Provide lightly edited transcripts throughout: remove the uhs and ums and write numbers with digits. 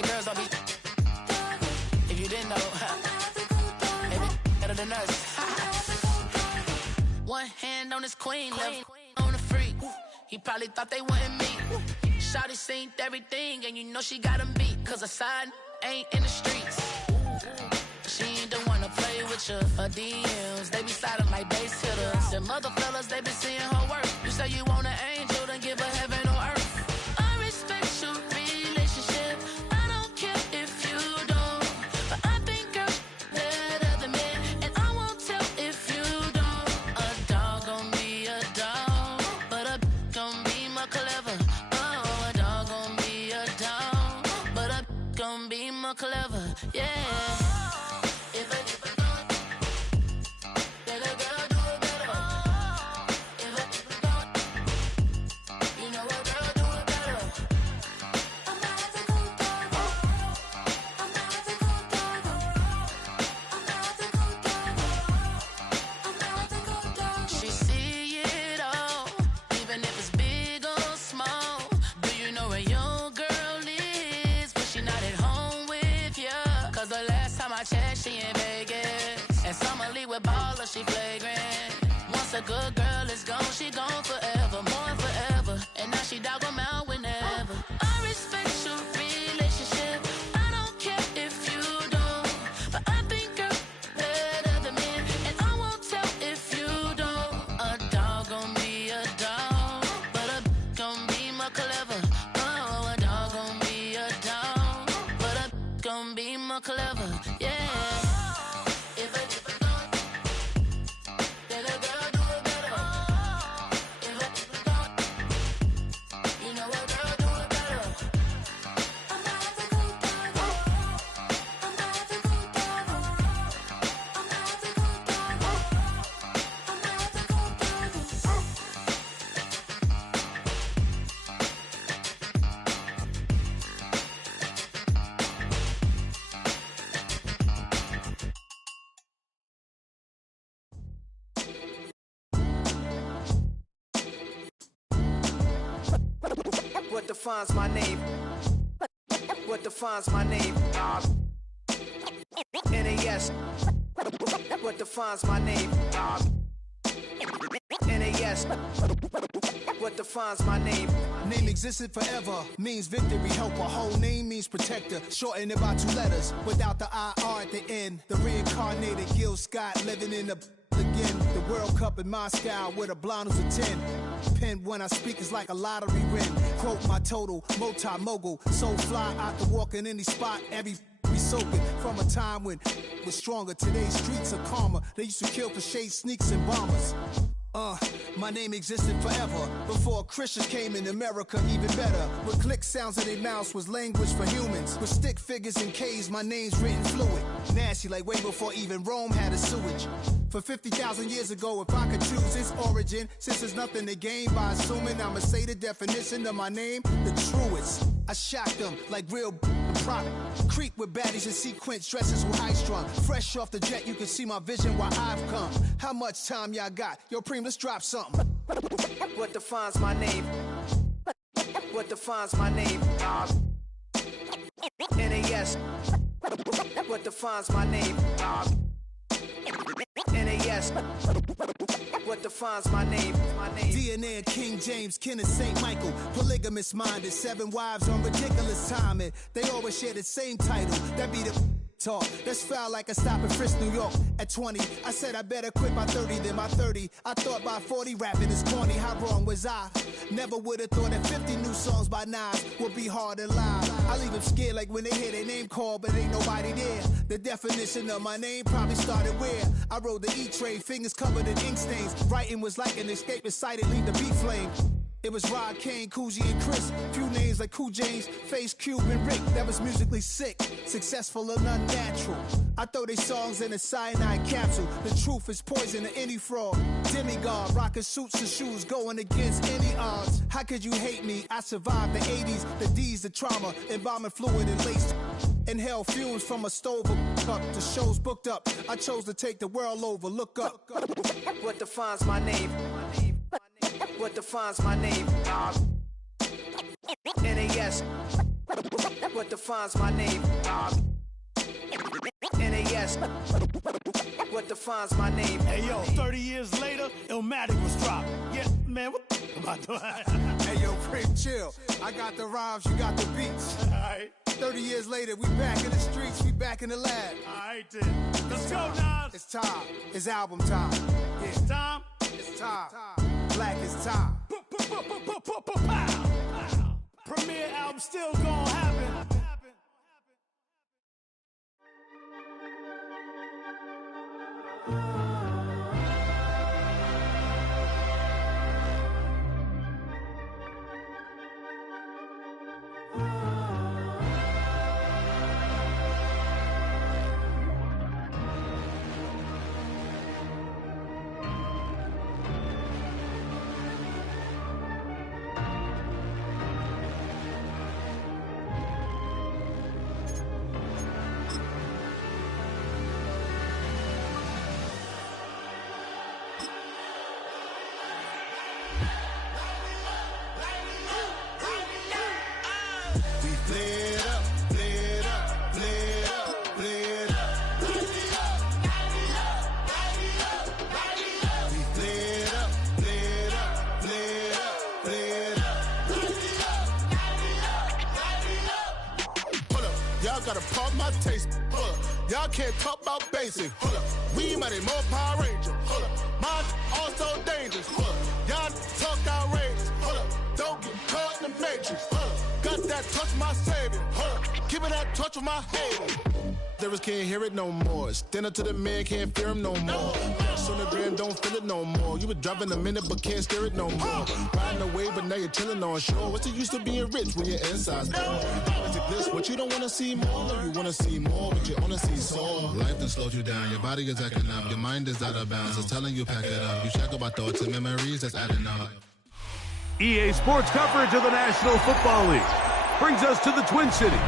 Hey, girls, don't be. If you didn't know, maybe better than us. One hand on his queen, left on the freak. He probably thought they wanted me. Shawty seen everything, and you know she got him beat. Cause her side ain't in the streets. She ain't the one to play with you. Her DMs, they be sliding like base hitters. Them other fellas, they been seeing her work. You say you want an angel, then give her heaven on earth. I respect your relationship. I don't care if you don't. But I think girl better than men. And I won't tell if you don't. A dog gon' be a dog, but a gon' be more clever. Oh, a dog gon' be a dog, but a gon' be more clever. Yeah. She in Vegas, and Summer Lee with baller, she flagrant. Once a good girl is gone, she gone forever, more forever. And now she dog 'em out whenever. I respect your relationship. I don't care if you don't, but I think girl better than men. And I won't tell if you don't. A dog gon' be a dog, but a gon' be more clever. Oh, a dog gon' be a dog, but a gon' be more clever. Yeah. What defines my name? What defines my name? NAS. What defines my name? NAS. What defines my name? Name existed forever, means victory, helper. Whole name means protector, shortened it by 2 letters, without the IR at the end. The reincarnated Gil Scott living in the again. The World Cup in Moscow with a blonde who's a 10. Pen when I speak is like a lottery win. Quote my total, multi-mogul, so fly I can walk in any spot, every be soaking from a time when was stronger. Today's streets are calmer. They used to kill for shade sneaks and bombers. My name existed forever before Christians came in America, even better. With click sounds in their mouths was language for humans. With stick figures and K's, my name's written fluid. Nasty like way before even Rome had a sewage. For 50,000 years ago, if I could choose its origin, since there's nothing to gain by assuming I'ma say the definition of my name, the truest. I shocked them like real prop. Creep with baddies in sequence, dresses with high strung. Fresh off the jet, you can see my vision where I've come. How much time y'all got? Yo, Preem, let's drop something. What defines my name? What defines my name? NAS. What defines my name? NAS. What defines my name? DNA of King James, kin of St. Michael. Polygamous minded, 7 wives on ridiculous timing. They always share the same title. That be the talk. That's foul like a stop in Frisk, New York. At 20, I said I better quit by 30 than by 30. I thought by 40 rapping is corny. How wrong was I? Never would have thought that 50 new songs by Nas would be hard to live. I leave them scared like when they hear their name called, but ain't nobody there. The definition of my name probably started where I rode the E-train, fingers covered in ink stains. Writing was like an escape inside it, leave the beat flame. It was Rod, Kane, Coogee, and Chris. Few names like Cool James, Face, Cube, and Rick. That was musically sick, successful and unnatural. I throw they songs in a cyanide capsule. The truth is poison to any fraud. Demigod, rocking suits and shoes, going against any odds. How could you hate me? I survived the 80s, the D's, the trauma, embalming fluid and lace. Inhale fumes from a stove up. The show's booked up. I chose to take the world over. Look up. What defines my name? What defines my name? NAS. what defines my name. NAS, what defines my name. Hey, yo, 30 years later, Illmatic was dropped. Yeah, man, what the about to... Hey, yo, Prim, chill. I got the rhymes, you got the beats. All right. 30 years later, we back in the streets, we back in the lab. All right, then. Let's go, Nas. It's time. It's album time. Yeah. It's time. It's time. Black is time. Premiere album still gonna happen. Gotta pump my taste. Hold up. Y'all can't talk about basic. Hold up. We mighty more Power Ranger. Hold up. Mine also dangerous. Hold up. Y'all talk outrageous. Hold up. Don't get caught in the matrix. Hold up. Got that touch of my savior. Hold up. Give me that touch of my hater. Lyrics can't hear it no more. Stand up to the man, can't fear him no more. Sonogram don't feel it no more. You been driving a minute but can't steer it no more. Riding away but now you're chilling on shore. What's the use of being rich when your inside's poor? Is it this what you don't wanna see more? No, you wanna see more but you wanna see sore. Life done slowed you down, your body is acting up. Your mind is out of bounds, it's telling you pack it up. You shackle by thoughts and memories that's adding up. EA Sports coverage of the National Football League brings us to the Twin Cities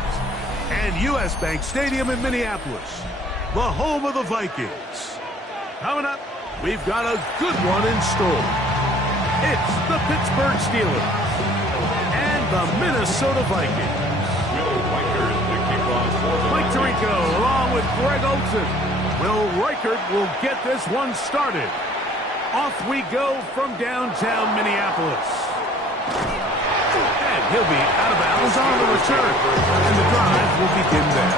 and U.S. Bank Stadium in Minneapolis, the home of the Vikings. Coming up, we've got a good one in store. It's the Pittsburgh Steelers and the Minnesota Vikings. Will Reichert, the kickoff for the Mike Tirico along with Greg Olson. Will Reichert will get this one started. Off we go from downtown Minneapolis. And he'll be out of bounds on the return. And the drive will begin there.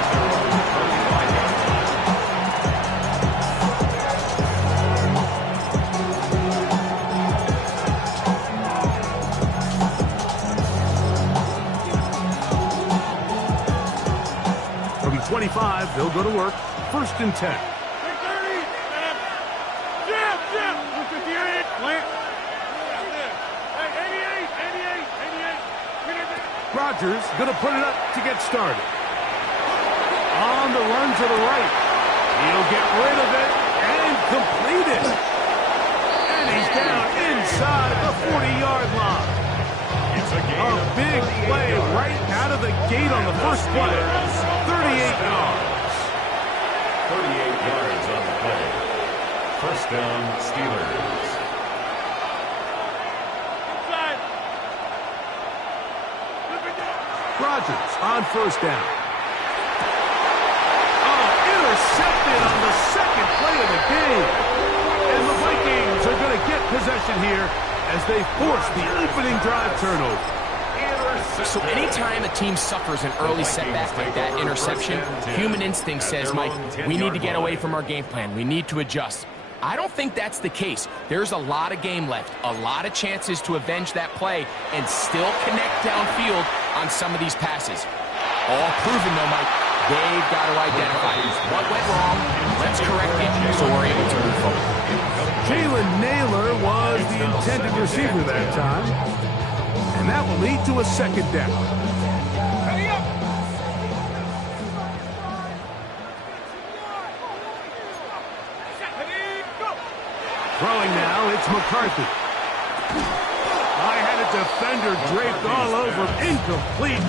From 25, they'll go to work. 1st and 10. Rodgers going to put it up to get started. On the run to the right. He'll get rid of it and complete it. And he's down inside the 40-yard line. It's a big play right out of the gate on the first play. 38 yards. 38 yards on the play. 1st down, Steelers. Rodgers on 1st down. Intercepted on the 2nd play of the game. And the Vikings are going to get possession here as they force the opening drive turnover. So anytime a team suffers an early setback like that interception, human instinct says, Mike, we need to get away from our game plan. We need to adjust. I don't think that's the case. There's a lot of game left, a lot of chances to avenge that play and still connect downfield on some of these passes. All proven, though, Mike. They've got to identify what went wrong. Let's correct it so we're able to move forward. Jalen Naylor was the intended receiver that time. And that will lead to a 2nd down. Throwing now, it's McCarthy. I had a defender draped all over him. Incomplete.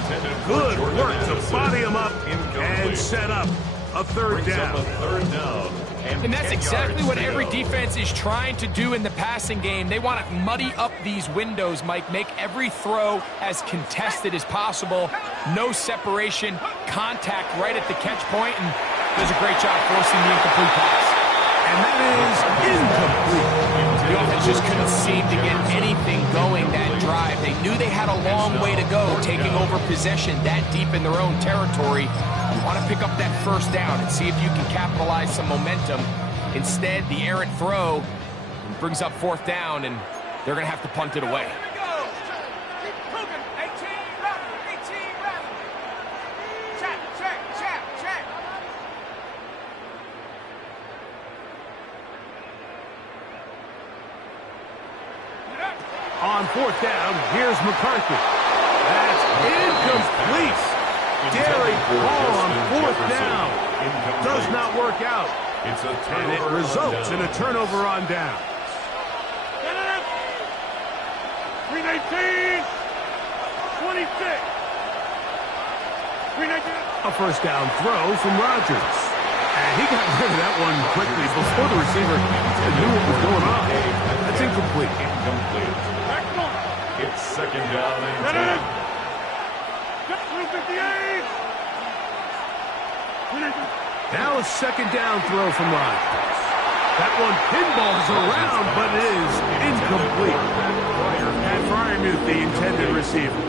Good work to body him up and set up a 3rd down. And that's exactly what every defense is trying to do in the passing game. They want to muddy up these windows, Mike, make every throw as contested as possible. no separation, contact right at the catch point, and does a great job forcing the incomplete pass. And that is incomplete. The offense just couldn't seem to get anything going that drive. They knew they had a long way to go, taking over possession that deep in their own territory. You want to pick up that first down and see if you can capitalize some momentum. Instead, the errant throw brings up fourth down, and they're going to have to punt it away. On fourth down, here's McCarthy. That's incomplete. Daring ball on fourth down. Does not work out. And it results in a turnover on down. 319, 26. A first down throw from Rodgers. And he got rid of that one quickly before the receiver knew what was going on. That's incomplete. It's second down and 10. Now a second down throw from Rodgers. That one pinballs around, but it is incomplete. And Freiermuth, the intended receiver.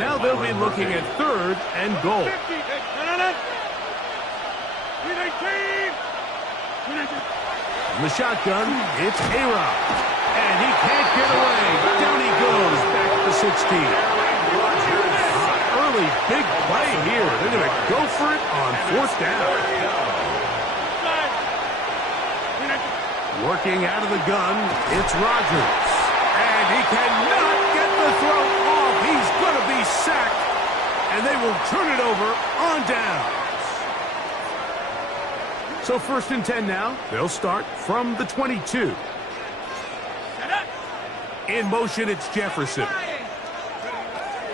Now they'll be looking at third and goal. From the shotgun, it's A-Rod. And he can't get away. Down he goes, back to the 16. Early big play here. They're going to go for it on fourth down. Working out of the gun, it's Rodgers. And he cannot get the throw off. He's going to be sacked. And they will turn it over on downs. So first and 10 now. They'll start from the 22. In motion, it's Jefferson.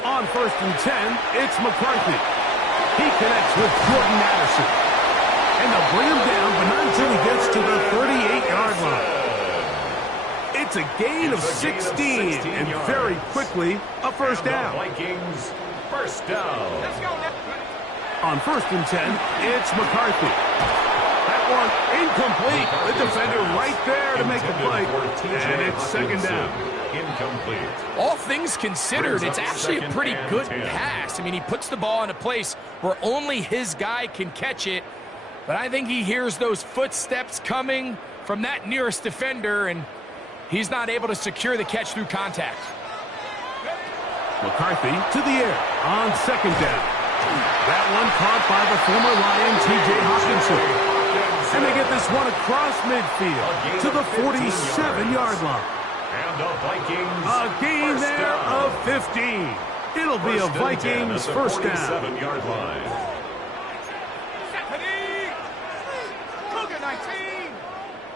On first and 10, it's McCarthy. He connects with Jordan Addison. And they'll bring him down, but not until he gets to the 38-yard line. It's a gain of 16, and very quickly, a first down. Vikings, first down. On first and 10, it's McCarthy. That one incomplete. The defender right there to make the play. And it's second down. Incomplete. All things considered, it's actually a pretty good pass. I mean, he puts the ball in a place where only his guy can catch it. But I think he hears those footsteps coming from that nearest defender, and he's not able to secure the catch through contact. McCarthy to the air on second down. That one caught by the former Lion, T.J. Hawkinson. And they get this one across midfield to the 47-yard line. And the Vikings, a gain there of 15. It'll be a Vikings first down. 47-yard line.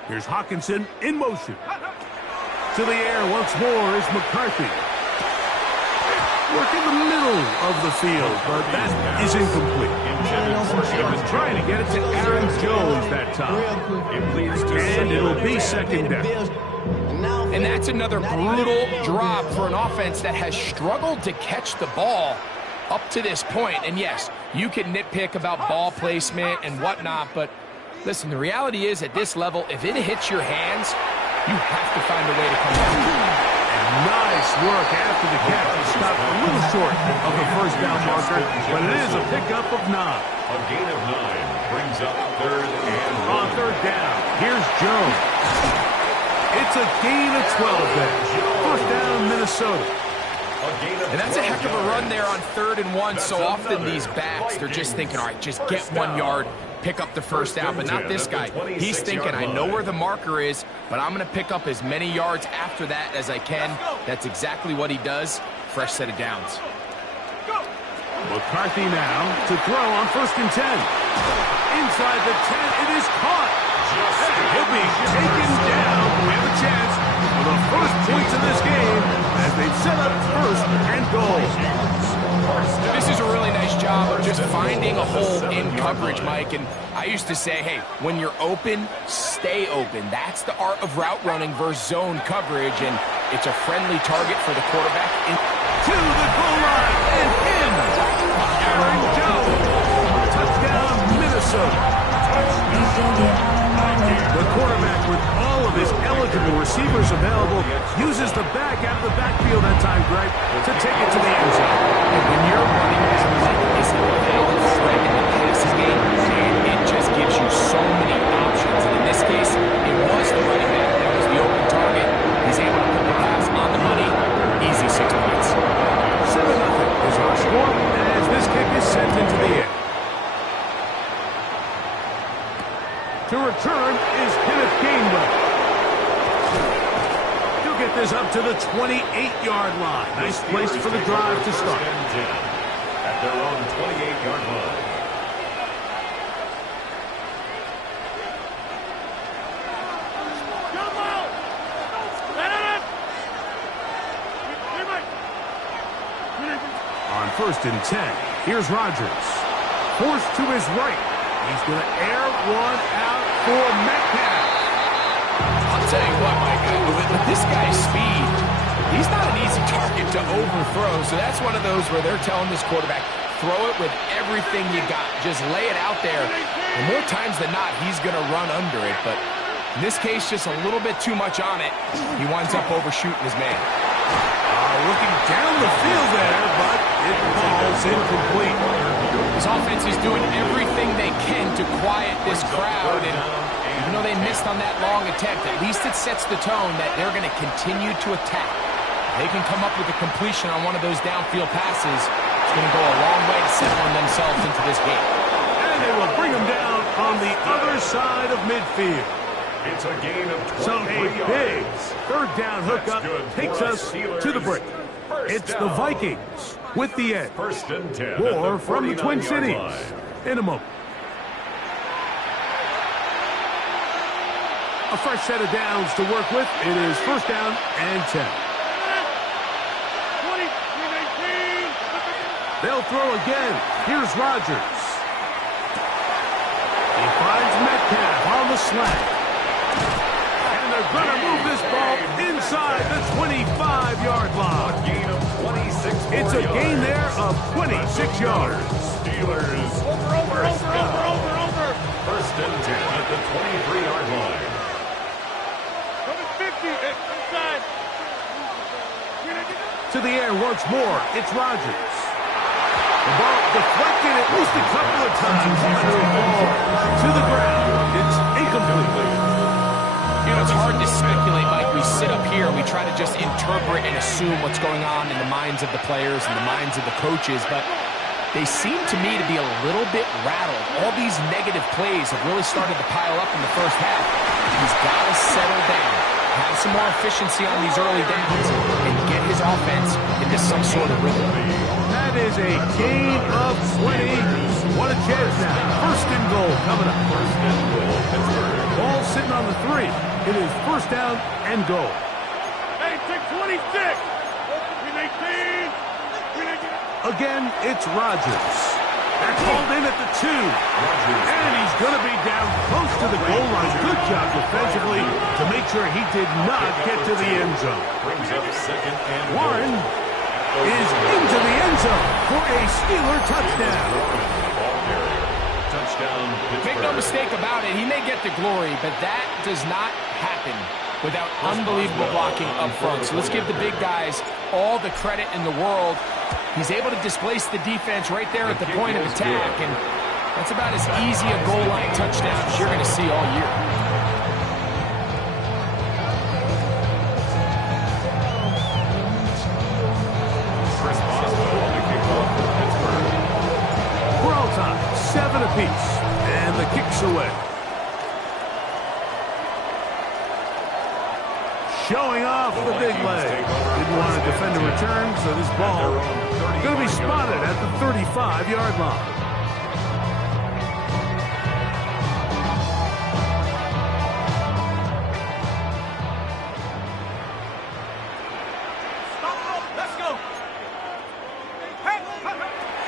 Here's Hawkinson in motion. To the air once more is McCarthy. Work in the middle of the field, but that is incomplete. He was trying to get it to Aaron Jones that time. And it'll be second down. And that's another brutal drop for an offense that has struggled to catch the ball up to this point. And yes, you can nitpick about ball placement and whatnot, but listen, the reality is at this level, if it hits your hands, you have to find a way to come back. Nice work after the catch. He stopped a little short of the first down marker, but it is a pickup of 9. A gain of 9 brings up third and 1. On third down, here's Jones. It's a gain of 12 there. First down, Minnesota. And that's a heck of a run there on 3rd and 1. So often these backs, they're just thinking, all right, just get 1 yard, pick up the first down. But not this guy. He's thinking, I know where the marker is, but I'm going to pick up as many yards after that as I can. That's exactly what he does. Fresh set of downs. McCarthy now to throw on first and 10. Inside the 10, it is caught. He'll be taken down. We have a chance for the first points of this game as they've set up first and goal. This is a really nice job of just finding a hole in coverage, Mike. And I used to say, hey, when you're open, stay open. That's the art of route running versus zone coverage. And It's a friendly target for the quarterback. To the goal line and in. Aaron Jones. Touchdown, Minnesota. The quarterback, with all of his eligible receivers available, uses the back out of the backfield that time, Greg, to take it to the end zone. When you're running this play, it's a valid threat in the passing game, and it just gives you so many options. And in this case, it was the running back that was the open target. He's able to put the pass on the money. Easy 6 points. 7-0 is our score as this kick is sent into the air. To return is Kenneth Gainwell. He'll get this up to the 28-yard line. Nice place for the drive to start. At their own 28-yard line. On 1st and 10, here's Rodgers. Forced to his right. He's going to air one out for Metcalf. I'll tell you what, Mike, with this guy's speed, he's not an easy target to overthrow. So that's one of those where they're telling this quarterback, throw it with everything you got. Just lay it out there. And more times than not, he's going to run under it. But in this case, just a little bit too much on it. He winds up overshooting his man. Looking down the field there, but it falls incomplete. His offense is doing everything they can to quiet this crowd, and even though they missed on that long attempt, at least it sets the tone that they're going to continue to attack. They can come up with a completion on one of those downfield passes. It's going to go a long way to settling themselves into this game. And they will bring them down on the other side of midfield. It's a gain of 23 So a big yards. 3rd down hookup takes us to the break. It's the Vikings with the edge. 1st and 10. More from the Twin Cities in a moment. A fresh set of downs to work with. It is 1st down and 10. They'll throw again. Here's Rodgers. He finds Metcalf on the slant. And they're going to move this ball inside the 25-yard line. A gain of 26 It's a gain there of 26 yards. Steelers. Over. 1st and 10 at the 23-yard line. To the air once more. It's Rodgers. The ball deflected at least a couple of times. It will fall to the ground. It's incomplete. You know, it's hard to speculate, Mike. We sit up here and we try to just interpret and assume what's going on in the minds of the players and the minds of the coaches, but they seem to me to be a little bit rattled. All these negative plays have really started to pile up in the first half. He's got to settle down, have some more efficiency on these early downs, and get his offense into some sort of rhythm. That is a gain of 20. What a chance now. 1st and goal coming up. 1st and goal. Ball sitting on the 3. It is 1st down and goal. Hey, 26. Again, it's Rodgers. They're called in at the 2. And he's going to be down close to the goal line. Good job defensively to make sure he did not get to the end zone. Brings up 2nd and Warren is into the end zone for a Steeler touchdown. Touchdown. Make no mistake about it, he may get the glory, but that does not happen without unbelievable blocking up front. So let's give the big guys all the credit in the world. He's able to displace the defense right there at the point of attack, and that's about as easy a goal line touchdown as you're going to see all year. We're all time, 7 apiece, and the kick's away. Showing off the big leg. Didn't want to defend a return, so this ball going to be spotted at the 35-yard line.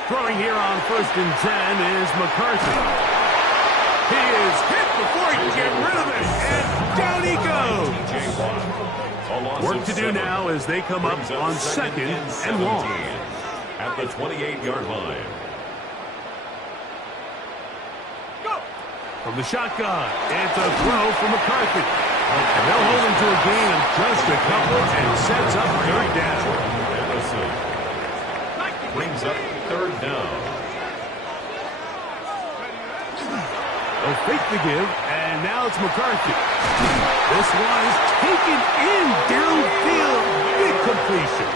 Throwing here on 1st and 10 is McCarthy. He is hit before he can get rid of it, and down he goes. Work to do now as they come up on second and long. At the 28-yard line. From the shotgun, it's a throw from McCarthy. And they'll hold him to a gain of just a couple and sets up third down. Brings up third down. They'll fake the give, and now it's McCarthy. This one is taken in downfield. Big completion.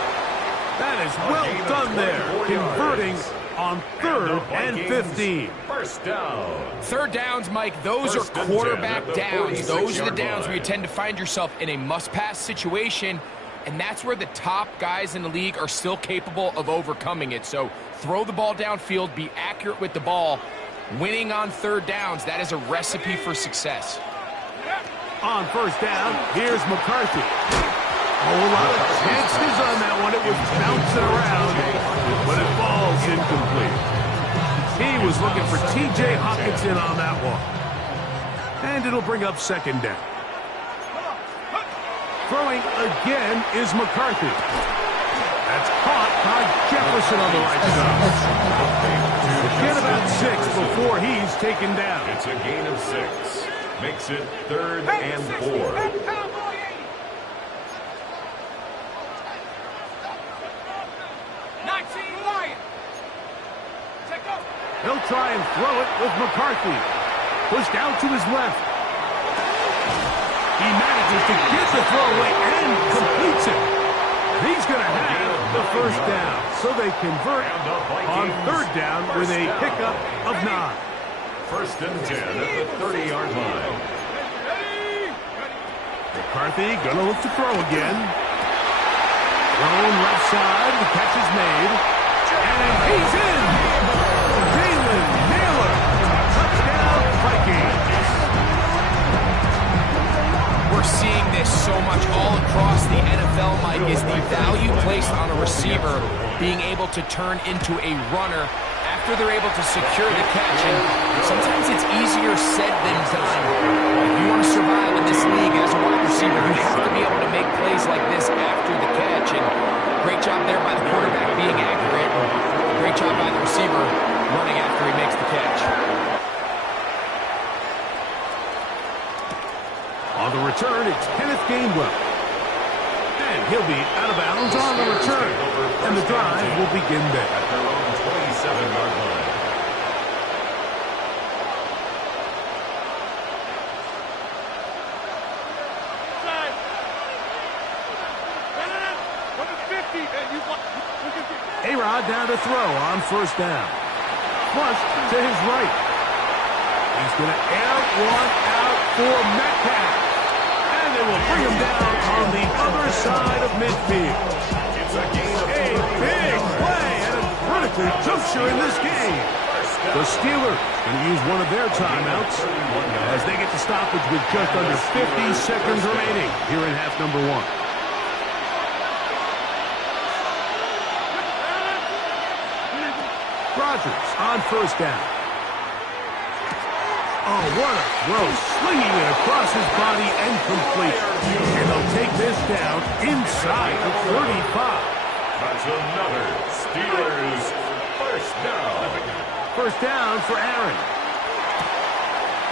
That is well done there, converting on 3rd and 15. First down. Third downs, Mike, those are quarterback downs. Those are the downs where you tend to find yourself in a must-pass situation, and that's where the top guys in the league are still capable of overcoming it. So throw the ball downfield, be accurate with the ball. Winning on third downs, that is a recipe for success. On first down, here's McCarthy. A whole lot of chances on that one. It was bouncing around, but it falls incomplete. He was looking for T.J. Hockenson on that one. And it'll bring up second down. Throwing again is McCarthy. That's caught by Jefferson on the right side. Get about 6 before he's taken down. It's a gain of 6. Makes it 3rd and 4. He'll try and throw it with McCarthy. Pushed out to his left. He manages to get the throw away and completes it. He's going to have the first down. So they convert on third down with a pickup of 9. First and 10 at the 30-yard line. McCarthy going to look to throw again. Thrown left side. The catch is made. And he's in. Touchdown, Vikings. We're seeing this so much all across the NFL, Mike, is the value placed on a receiver being able to turn into a runner after they're able to secure the catch. And sometimes it's easier said than done. If you want to survive in this league as a wide receiver, you have to be able to make plays like this after the catch. And great job there by the quarterback being accurate. Great job by the receiver running after he makes the catch. On the return, it's Kenneth Gainwell. And he'll be out of bounds on the return. And the drive will begin there. At their own 27-yard line. A-Rod down to throw on first down. Flush to his right. He's going to air one out for Metcalf. And they will bring him down on the other side of midfield. It's a gain of A big play and a critical juncture in this game. The Steelers going to use one of their timeouts as they get the stoppage with just under 50 seconds remaining here in half number 1. Rodgers on first down. Oh, what a throw. Slinging it across his body and complete. And they'll take this down inside the 35. That's another Steelers first down. First down for Aaron.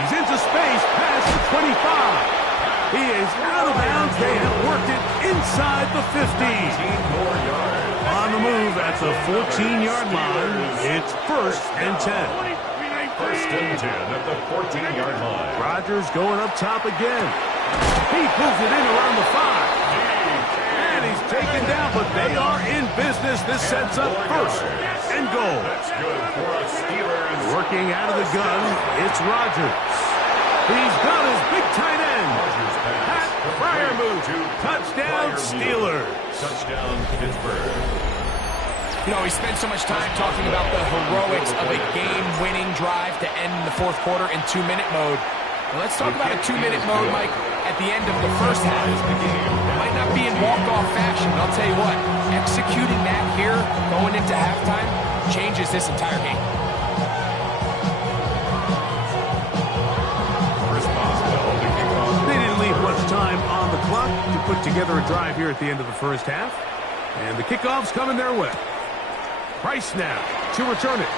He's into space past the 25. He is out of bounds. They have worked it inside the 15. 15 more yards. On the move at the 14-yard line, it's first and 10. First and 10 at the 14-yard line. Rodgers going up top again. He pulls it in around the 5. And he's taken down, but they are in business. This sets up first and goal. That's good for a Steelers. Working out of the gun, it's Rodgers. He's got his big tight end. Pat Freiermuth. Touchdown, Steelers. Touchdown, Pittsburgh. You know, we spent so much time talking about the heroics of a game-winning drive to end the fourth quarter in 2-minute mode. Well, let's talk about a 2-minute mode, Mike, at the end of the first half. It might not be in walk-off fashion, but I'll tell you what, executing that here, going into halftime, changes this entire game. They didn't leave much time on the clock to put together a drive here at the end of the first half. And the kickoff's coming their way. Price now to return it.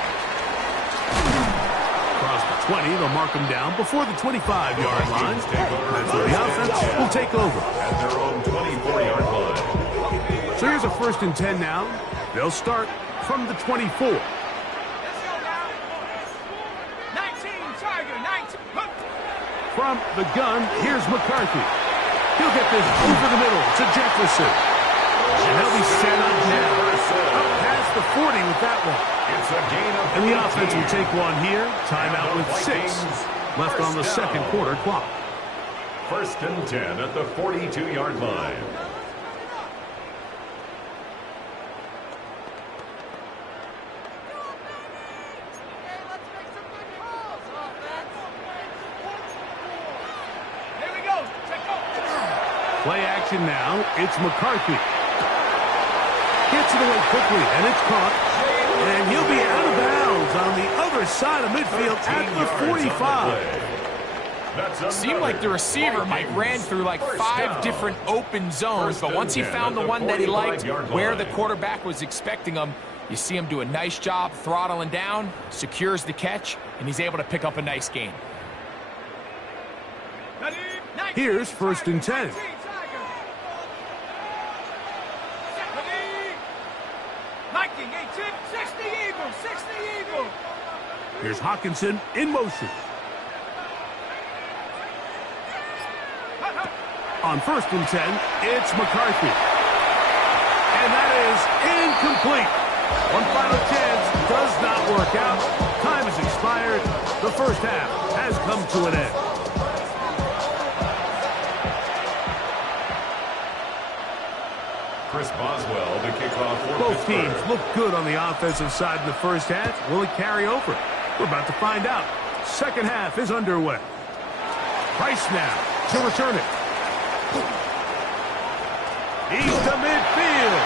Across the 20, they'll mark them down before the 25-yard line. That's where the offense will take over. At their own 24-yard line. So here's a 1st and 10 now. They'll start from the 24. From the gun, here's McCarthy. He'll get this over the middle to Jefferson. And they'll be set up now. Up past the 40 with that one. It's a gain of And the offense will take one here. Timeout with 6 left on the second quarter clock. 1st and 10 at the 42-yard line. Play action now. It's McCarthy. Gets it away quickly, and it's caught. And he'll be out of bounds on the other side of midfield at the 45. Seemed like the receiver ran through like 5 different open zones, but once he found the one that he liked, where the quarterback was expecting him, you see him do a nice job throttling down, secures the catch, and he's able to pick up a nice gain. Here's 1st and 10. Here's Hawkinson in motion. On 1st and 10, it's McCarthy. And that is incomplete. One final chance does not work out. Time has expired. The first half has come to an end. Chris Boswell, the kickoff for Both Pittsburgh. teams look good on the offensive side in the first half. Will it carry over? We're about to find out. Second half is underway. Price now to return it. He's to midfield.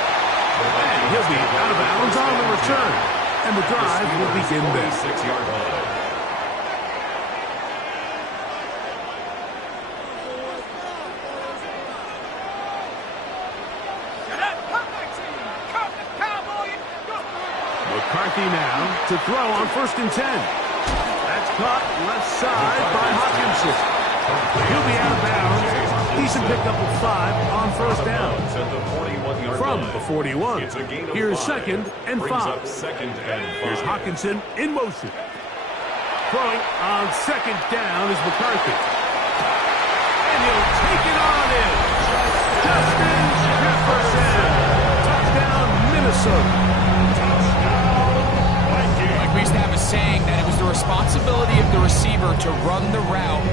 And he'll be out of bounds on the return. And the drive will begin there. 46-yard line. McCarthy now to throw on 1st and 10. That's caught left side by Hawkinson. He'll be out of bounds. Decent pickup of 5 on 1st down. From the 41. Here's 2nd and 5. Here's Hawkinson in motion. Throwing on 2nd down is McCarthy. And he'll take it on in. Justin Jefferson. Touchdown, Minnesota. We used to have a saying that it was the responsibility of the receiver to run the route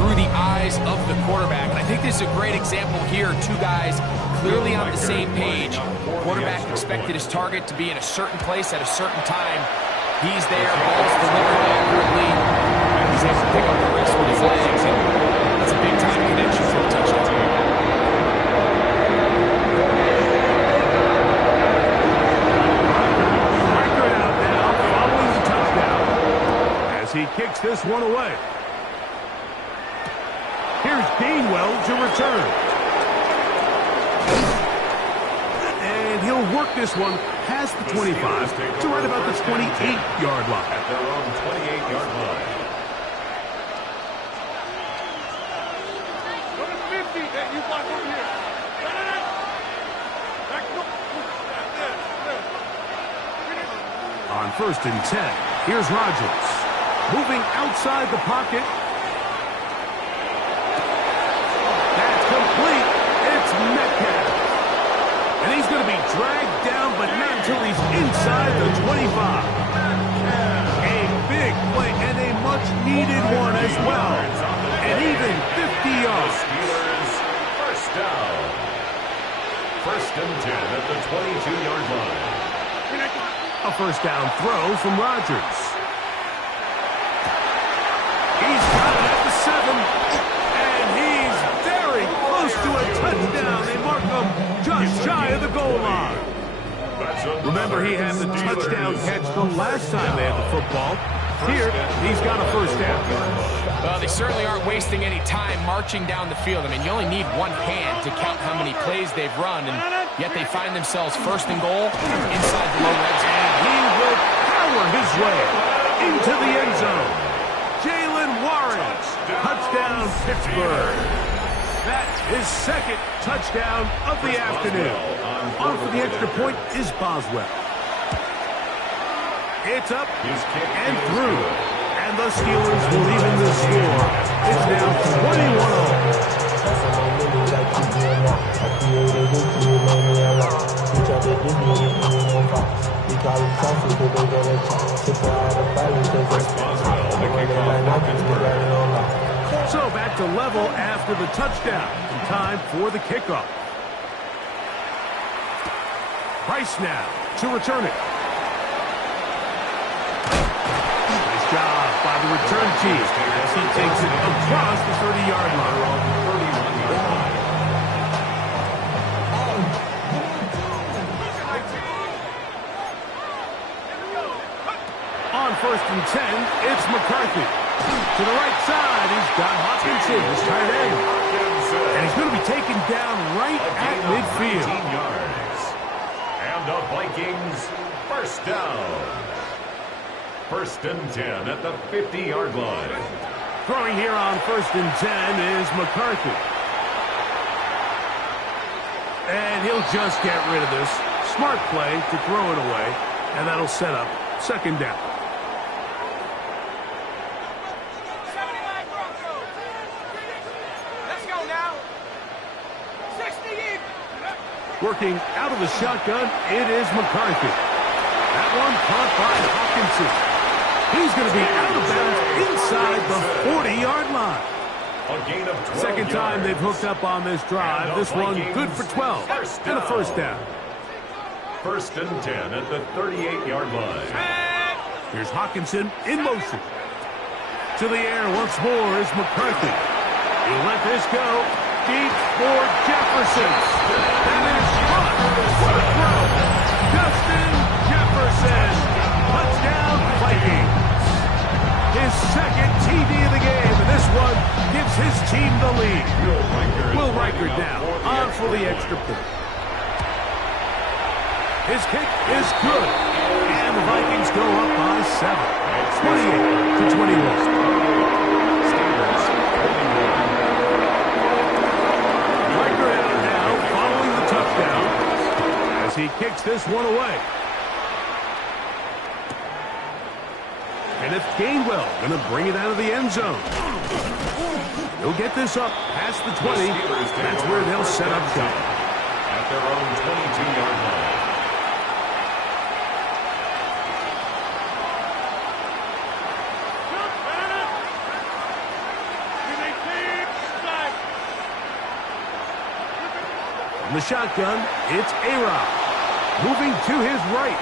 through the eyes of the quarterback. And I think this is a great example here. 2 guys clearly on the same page. Quarterback expected his target to be in a certain place at a certain time. He's there, ball's delivered accurately. He's able to pick up the wrist with his legs, and that's a big-time connection for a touchdown. He kicks this one away. Here's Gainwell to return. And he'll work this one past the 25 to right about the 28-yard line. At their own 28-yard line. On 1st and 10, here's Rodgers. Moving outside the pocket. That's complete. It's Metcalf. And he's going to be dragged down, but not until he's inside the 25. A big play and a much-needed one as well. And even 50 yards. Steelers, 1st down. 1st and 10 at the 22-yard line. A 1st down throw from Rodgers. He's got it at the 7, and he's very close to a touchdown. They mark him just shy of the goal line. That's Remember, he had the touchdown catch the last time they had the football. Here, he's got a first down. Well, they certainly aren't wasting any time marching down the field. I mean, you only need one hand to count how many plays they've run, and yet they find themselves first and goal inside the low red zone. And he will power his way into the end zone. Jalen Warren, touchdown Pittsburgh. That is second touchdown of the afternoon. On for the extra point is Boswell. It's up and through. And the Steelers will even the score. It's now 21-0. So back to level after the touchdown. In time for the kickoff. Price now to return it. Nice job by the return team as he takes it across the 30-yard line. On 1st and 10, it's McCarthy. To the right side, he's got Hawkinson, his tight end. And he's going to be taken down right at midfield. And the Vikings first down. 1st and 10 at the 50-yard line. Throwing here on 1st and 10 is McCarthy. And he'll just get rid of this. Smart play to throw it away. And that'll set up 2nd down. Working out of the shotgun, it is McCarthy. That one caught by Hawkinson. He's going to be out of bounds inside the 40-yard line. A gain of 12 Second time they've hooked up on this drive. This one good for 12 and a first down. 1st and 10 at the 38-yard line. Here's Hawkinson in motion. To the air once more is McCarthy. He'll let this go. Deep for Jefferson. That is caught. What a throw. Justin Jefferson. Touchdown Vikings. His 2nd TD of the game, and this one gives his team the lead. Will Riker now on for the extra point. His kick is good, and the Vikings go up by 7. 28-21. He kicks this one away. And it's Gainwell going to bring it out of the end zone. He'll get this up past the 20. That's where they'll set up shop. At their own 22-yard line. From the shotgun, it's A-Rod. Moving to his right.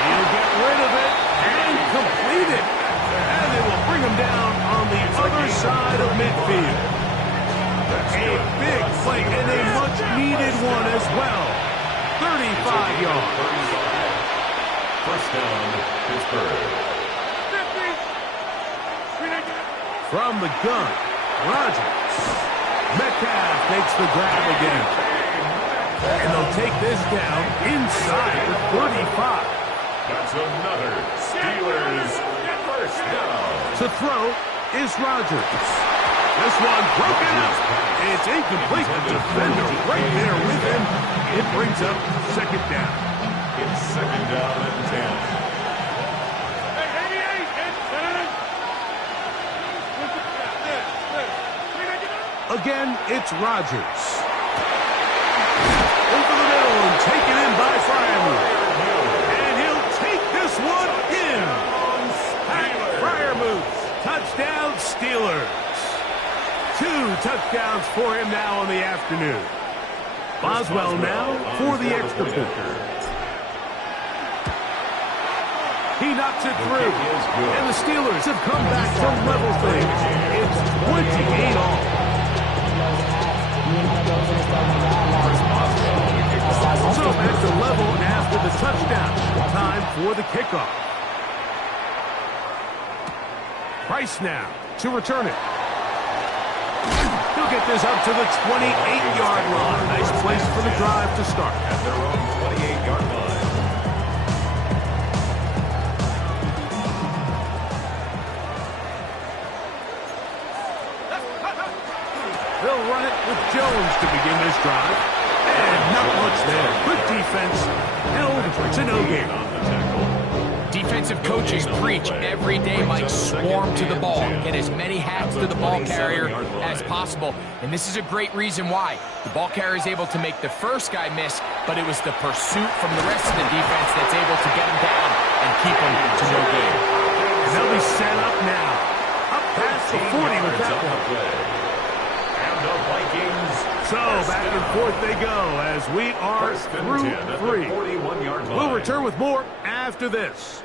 He'll get rid of it and complete it. And they will bring him down on the other side of midfield. A big play and a much-needed one as well. 35 yards. First down, Pittsburgh. From the gun, Rodgers. Metcalf makes the grab again. And they'll take this down inside the 35. That's another Steelers first down. To throw is Rodgers. This one broken up. It's incomplete. The defender right there with him. It brings up 2nd down. It's 2nd down and 10. Again, it's Rodgers. Over the middle and taken in by Freiermuth. And he'll take this one in. Freiermuth. Touchdown, Steelers. 2 touchdowns for him now in the afternoon. Boswell now for the extra point. He knocks it through. And the Steelers have come back to level things. It's 28 all. So back to level after the touchdown. Time for the kickoff. Price now to return it. He'll get this up to the 28-yard line. Nice place for the drive to start. At their own 28-yard line. They'll run it with Jones to begin this drive. And not much there. Good defense. Held to no gain. Defensive coaches preach every day, Mike, swarm to the ball. Get as many hats to the ball carrier as possible. And this is a great reason why. The ball carrier is able to make the first guy miss, but it was the pursuit from the rest of the defense that's able to get him down and keep him to no gain. And they'll be set up now. Up past the 40 with that one. The Vikings. So back and forth they go as we are through 3. We'll return with more after this.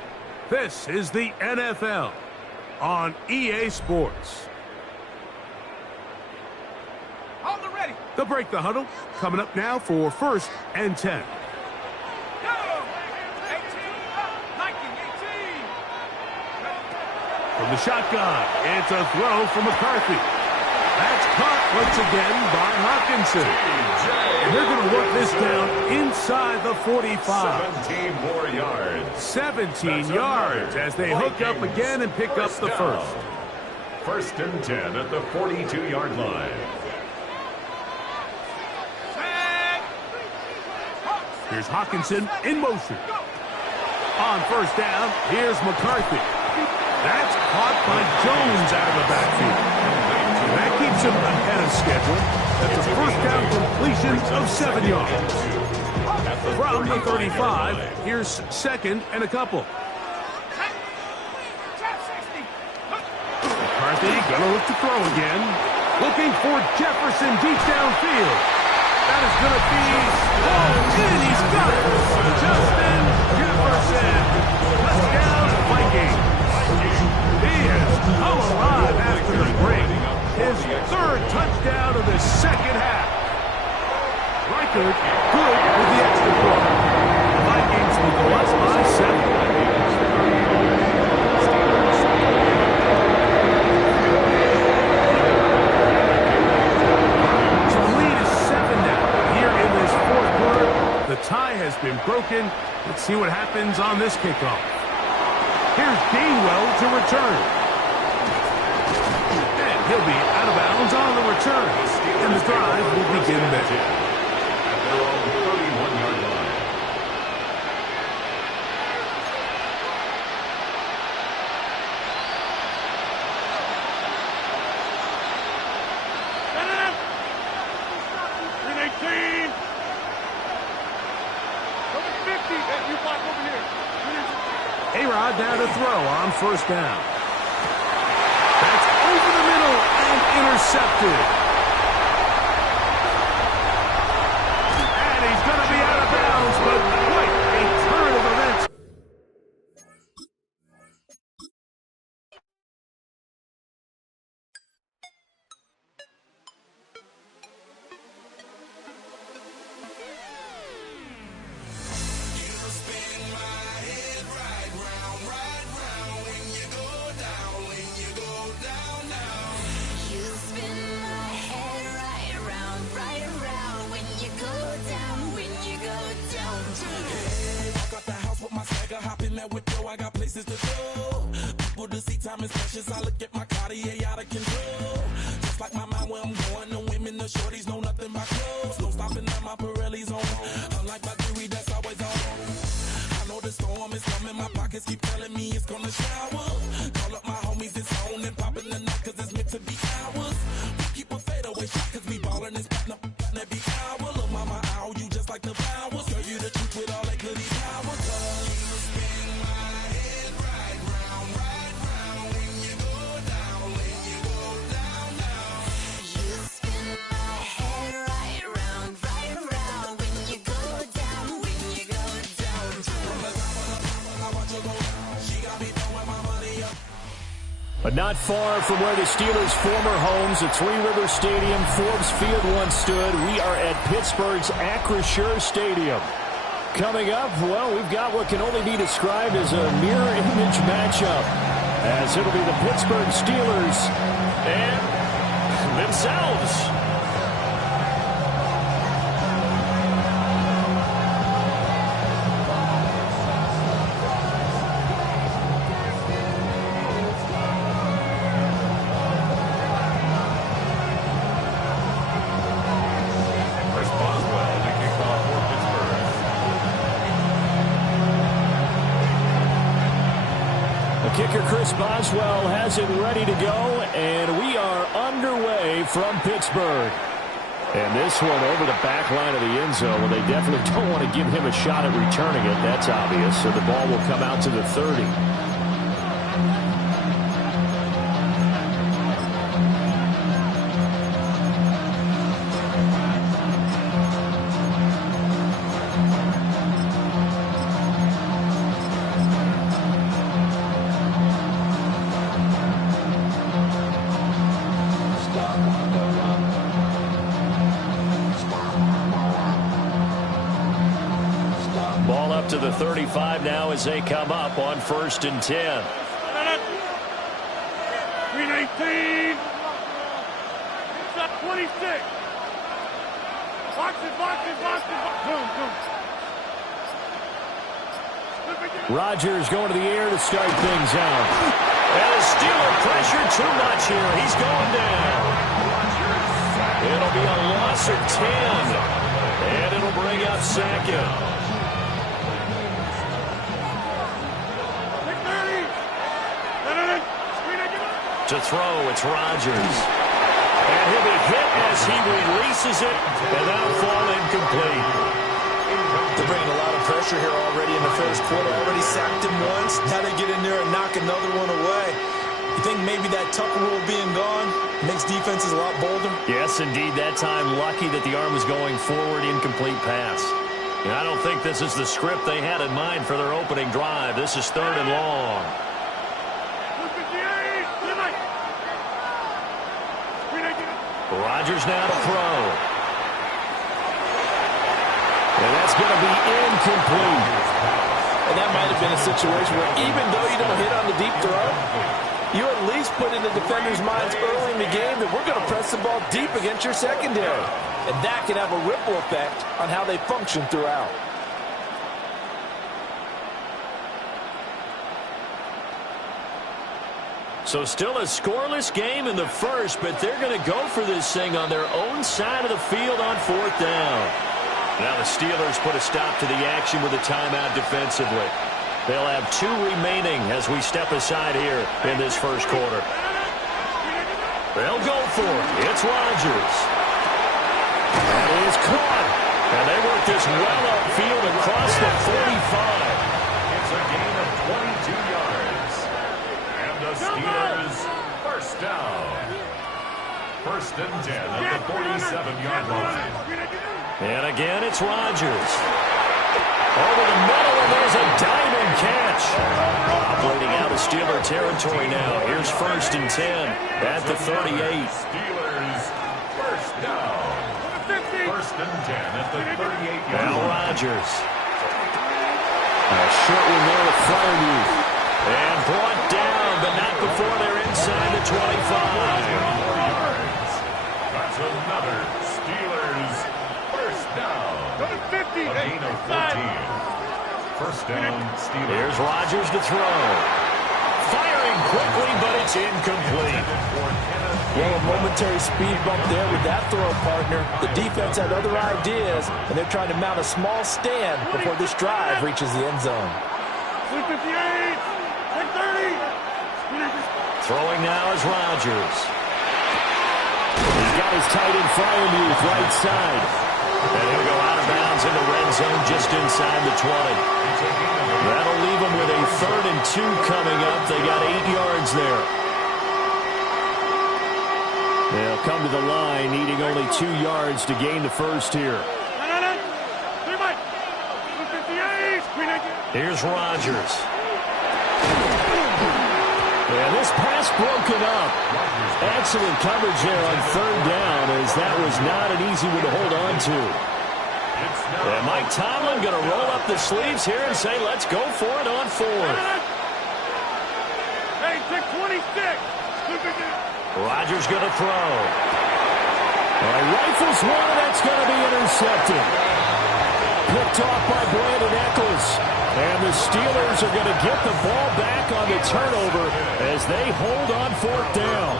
This is the NFL on EA Sports. Hold it ready. They'll break the huddle. Coming up now for 1st and 10. Go. 18 up. 19, 18. From the shotgun, it's a throw from McCarthy. That's caught once again by Hawkinson. And they're going to work this down inside the 45. 17 more yards. 17 yards as they hook up again and pick up the first. 1st and 10 at the 42-yard line. Here's Hawkinson in motion. On 1st down, here's McCarthy. That's caught by Jones out of the backfield. That keeps him ahead of schedule. That's a 1st down completion of 7 yards. From the 35, here's 2nd and a couple. McCarthy gonna look to throw again. Looking for Jefferson deep downfield. That is gonna be in. He's got it. Justin Jefferson. Touchdown Vikings. He has come alive after the break. His 3rd touchdown of the 2nd half. Reichard good with the extra point. The Vikings will go up by 7. So the lead is 7 now. Here in this 4th quarter, the tie has been broken. Let's see what happens on this kickoff. Here's Gainwell to return. He'll be out of bounds on the return. And the drive will begin there. At their own 31-yard line. A-Rod now to throw on 1st down. That's over the middle and intercepted. And he's going to be out of bounds, but quite a turn of events. I got places to go. People to see, time is precious. I look at my Cartier out of control. Just like my mind where I'm going. The women, the shorties know nothing but clothes. No stopping at my Pirelli's on. Unlike my jewelry that's always on. I know the storm is coming. My pockets keep telling me it's gonna shower. Call up my homies, it's on and popping the night cause it's meant to be ours. We keep a fadeaway shot cause we ballin' and spotting up every hour. Look, mama, ow, you just like the flowers. Girl, you the truth with all that goody power. But not far from where the Steelers' former homes at Three River Stadium, Forbes Field once stood, we are at Pittsburgh's Acrisure Stadium. Coming up, well, we've got what can only be described as a mirror image matchup, as it'll be the Pittsburgh Steelers and themselves. Kicker Chris Boswell has it ready to go, and we are underway from Pittsburgh. And this one over the back line of the end zone. Well, they definitely don't want to give him a shot at returning it. That's obvious. So the ball will come out to the 30. Ball up to the 35 now as they come up on 1st and 10. Green 18. Shot 26. Box it, box it, box it. Boom, boom. Rodgers going to the air to start things out. And the Steeler pressure too much here. He's going down. It'll be a loss of 10. And it'll bring up 2nd. To throw, it's Rodgers. And he'll be hit as he releases it, and that'll fall incomplete. They're bringing a lot of pressure here already in the first quarter. Already sacked him once. Now they get in there and knock another one away. You think maybe that Tucker rule being gone makes defenses a lot bolder? Yes, indeed. That time, lucky that the arm was going forward, incomplete pass. And I don't think this is the script they had in mind for their opening drive. This is 3rd and long. Rodgers now to throw. And that's going to be incomplete. And that might have been a situation where even though you don't hit on the deep throw, you at least put in the defender's minds early in the game that we're going to press the ball deep against your secondary. And that can have a ripple effect on how they function throughout. So still a scoreless game in the first, but they're going to go for this thing on their own side of the field on 4th down. Now the Steelers put a stop to the action with a timeout defensively. They'll have 2 remaining as we step aside here in this first quarter. They'll go for it. It's Rodgers. That is caught. And they work this well upfield across the 45. It's a gain of 22 yards. And the Steelers first down. 1st and 10 at the 47-yard line. And again, it's Rodgers. Over the middle, and there's a diamond catch. Operating out of Steeler territory now. Here's 1st and 10 at the 38. Steelers first down. 1st and 10 at the 38-yard line. Now Rodgers. A short one there with Fryermuth. And brought down, but not before they're inside the 25. 4 yards. That's another Steelers first down. A gain of 14. First down, Steelers. Here's Rodgers to throw. Firing quickly, but it's incomplete. Well, a momentary speed bump there with that throw partner. The defense had other ideas, and they're trying to mount a small stand before this drive reaches the end zone. 258, 630. Throwing now is Rodgers. He's got his tight end Fryermuth right side. And he'll go out of bounds in the red zone just inside the 20. That'll leave them with a 3rd and 2 coming up. They got 8 yards there. They'll come to the line, needing only 2 yards to gain the first here. Here's Rodgers. And this pass broken up. Excellent coverage there on 3rd down, as that was not an easy one to hold on to. And Mike Tomlin going to roll up the sleeves here and say, let's go for it on 4th. Hey, take 26. Rodgers going to throw. Rifles one, and that's going to be intercepted. Picked off by Brandon Eccles. And the Steelers are going to get the ball back on the turnover as they hold on 4th down.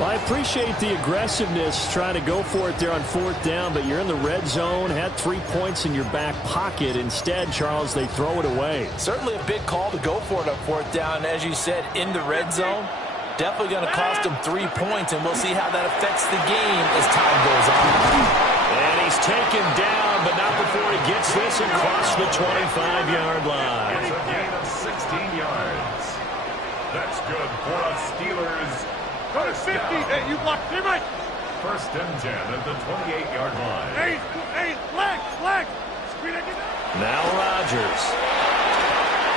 Well, I appreciate the aggressiveness trying to go for it there on 4th down, but you're in the red zone, had 3 points in your back pocket. Instead, Charles, they throw it away. Certainly a big call to go for it on 4th down. As you said, in the red zone, definitely going to cost them 3 points, and we'll see how that affects the game as time goes on. And he's taken down, but not before he gets this across the 25-yard line. It's a gain of 16 yards. That's good for a Steelers. Go to 50. Hey, you block. Hey, Mike. 1st and 10 at the 28-yard line. Hey, leg. Now Rodgers.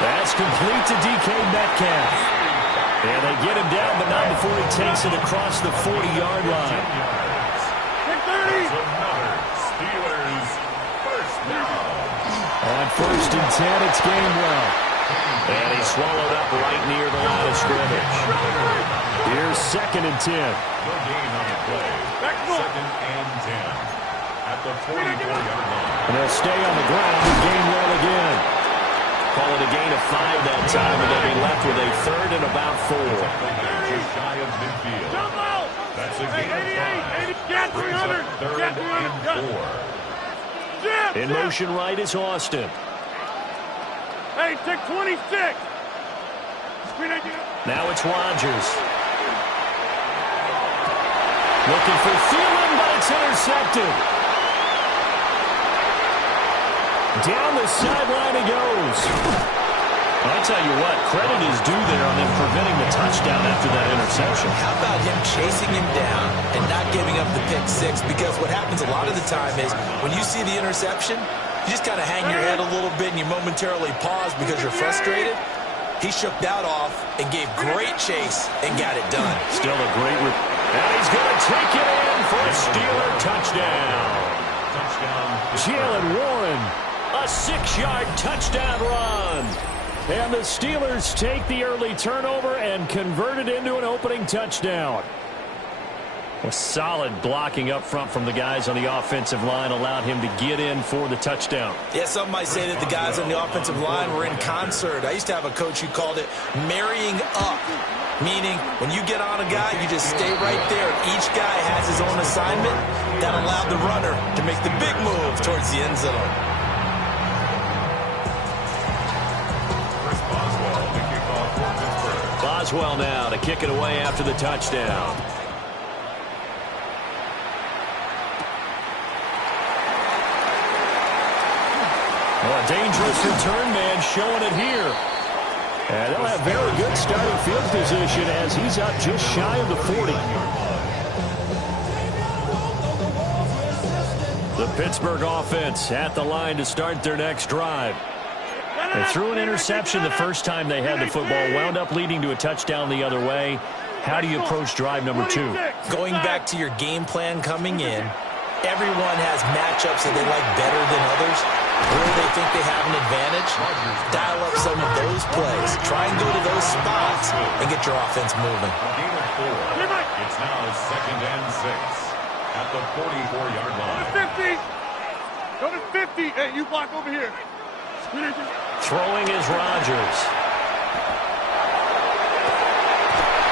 That's complete to DK Metcalf. And they get him down, but not before he takes it across the 40-yard line. Take 30. Another Steelers 1st down. On 1st and 10, it's Gainwell. And he's swallowed up right near the line of scrimmage. Here's 2nd and 10. No gain on the play. 2nd and 10 at the 44-yard line. And they'll stay on the ground and Gainwell again. Call it a gain of 5 that time, and they'll be left with a 3rd and about 4. Just shy of midfield. That's a gain of 5. Get 300. 3rd and 4. In motion right is Austin. Hey, take 26. Now it's Rodgers. Looking for Thielen, but it's intercepted. Down the sideline he goes. I tell you what, credit is due there on them preventing the touchdown after that interception. How about him chasing him down and not giving up the pick 6? Because what happens a lot of the time is when you see the interception, you just kind of hang your head a little bit and you momentarily pause because you're frustrated. He shook that off and gave great chase and got it done. Still a great and he's going to take it in for a Steeler touchdown. Jalen Warren, a 6-yard touchdown run. And the Steelers take the early turnover and convert it into an opening touchdown. Well, solid blocking up front from the guys on the offensive line allowed him to get in for the touchdown. Yeah, some might say that the guys on the offensive line were in concert. I used to have a coach who called it marrying up, meaning when you get on a guy, you just stay right there. Each guy has his own assignment. That allowed the runner to make the big move towards the end zone. Boswell now to kick it away after the touchdown. Well, a dangerous return man showing it here. And they'll have very good starting field position as he's out just shy of the 40. The Pittsburgh offense at the line to start their next drive. They threw an interception the first time they had the football, wound up leading to a touchdown the other way. How do you approach drive number 2? Going back to your game plan coming in, everyone has matchups that they like better than others. Where they think they have an advantage, dial up some of those plays. Try and go to those spots and get your offense moving. It's now 2nd and 6 at the 44-yard line. Go to 50. Hey, you block over here. Throwing is Rodgers.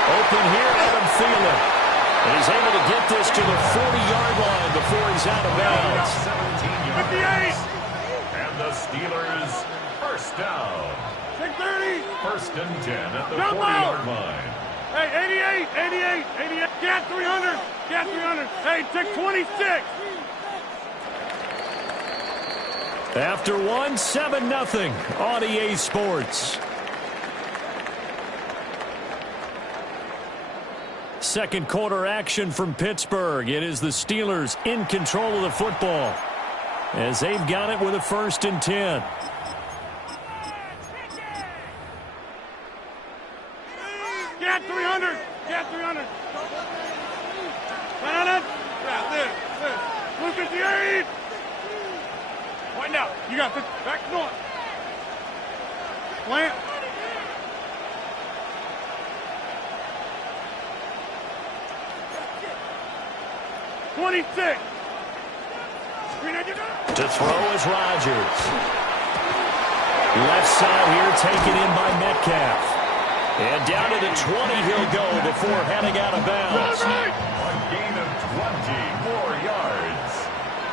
Open here, Adam Thielen. And he's able to get this to the 40-yard line before he's out of bounds. 58. And the Steelers first down. Take 30. 1st and 10 at the 40-yard line. Hey, 88. Get 300. Get 300. Hey, take 26. After 7-0 on EA Sports. Second quarter action from Pittsburgh. It is the Steelers in control of the football as they've got it with a 1st and 10. Get 300. Get 300. Yeah, this. Blue 58. Wind out. You got this. Back north. Plant. To throw is Rodgers. Left side here taken in by Metcalf. And down to the 20 he'll go before heading out of bounds. A gain of 20 more yards.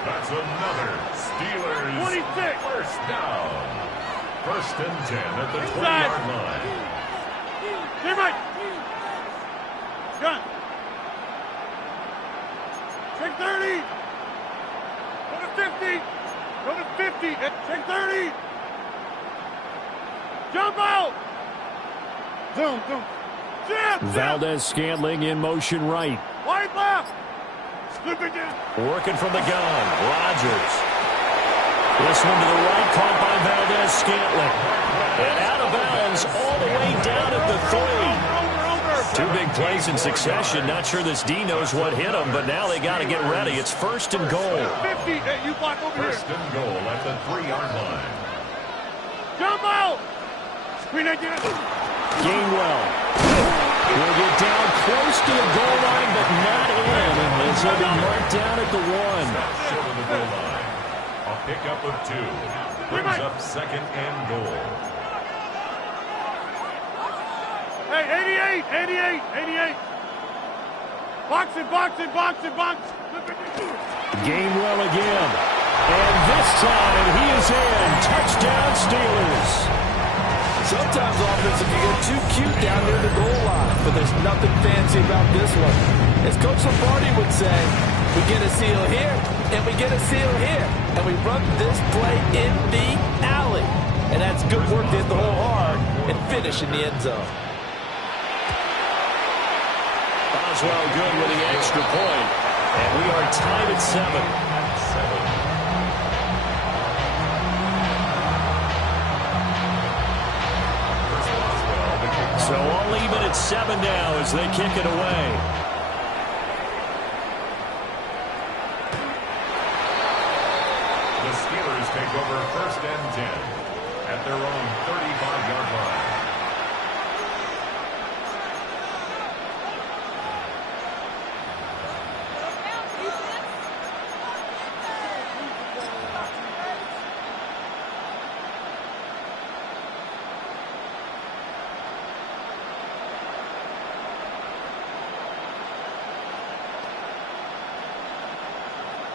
That's another Steelers 26. first down. First and 10 at the 20-yard line. Get right. Gun. Take 30. Go to 50. Go to 50. Take 30. Jump out. Zoom, zoom. Jab, Valdez-Scantling in motion right. Wide left. Slip it down. Working from the gun. Rodgers. This one to the right, caught by Valdez-Scantling. And out of bounds all the way down at the 3. Two big plays in succession. Not sure this D knows what hit him, but now they got to get ready. It's first and goal. 50. Hey, you block over First here. and goal at the 3-yard line. Jump out. Screen again. Gainwell will get down close to the goal line, but not in. And he'll be marked down at the 1. Short of the goal line. A pickup of 2. Brings up second and goal. Hey, 88. Box it. Gainwell again. And this time he is in. Touchdown Steelers. Sometimes offense, you get too cute down near the goal line, but there's nothing fancy about this one. As Coach Lombardi would say, we get a seal here, and we get a seal here, and we run this play in the alley. And that's good work to hit the hole hard and finish in the end zone. Boswell good with the extra point. And we are tied at 7. So all even at 7 now as they kick it away. The Steelers take over first and 10 at their own 35-yard line.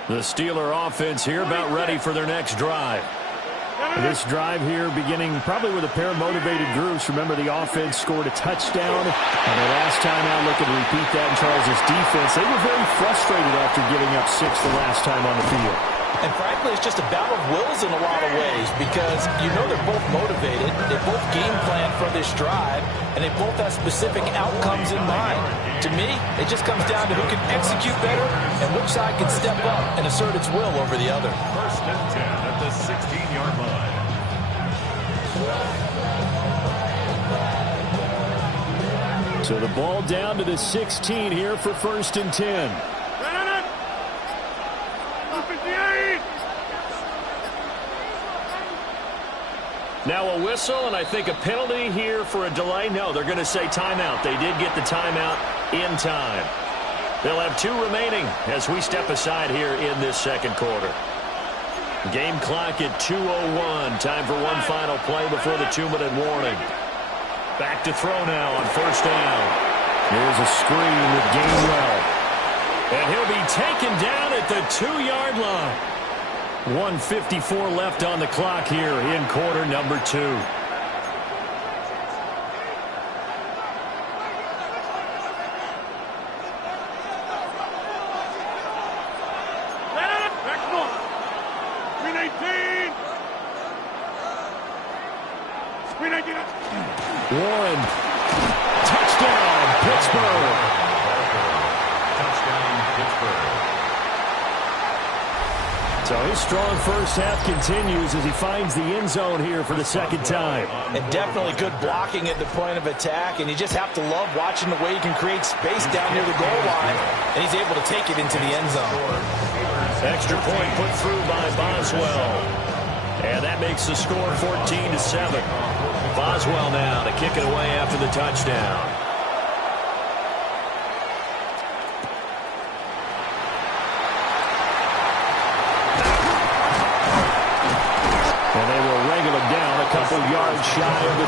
The Steeler offense here about ready for their next drive. This drive here beginning probably with a pair of motivated groups. Remember, the offense scored a touchdown. And the last time out, looking to repeat that in Charles' defense. They were very frustrated after giving up 6 the last time on the field. And frankly, it's just a battle of wills in a lot of ways because you know they're both motivated. They both game plan for this drive, and they both have specific outcomes in mind. To me, it just comes down to who can execute better and which side can step up and assert its will over the other. First and 10 at the 16-yard line. So the ball down to the 16 here for first and 10. Now a whistle, and I think a penalty here for a delay. No, they're going to say timeout. They did get the timeout in time. They'll have 2 remaining as we step aside here in this second quarter. Game clock at 2:01. Time for one final play before the 2-minute warning. Back to throw now on first down. Here's a screen with Gainwell. And he'll be taken down at the 2-yard line. 1:54 left on the clock here in quarter number 2. Warren. Touchdown, Pittsburgh. Touchdown, Pittsburgh. So his strong first half continues as he finds the end zone here for the second time. And definitely good blocking at the point of attack, and you just have to love watching the way he can create space down near the goal line, and he's able to take it into the end zone. Extra point put through by Boswell. And that makes the score 14-7. Boswell now to kick it away after the touchdown. And they will wrangle it down a couple yards shy of the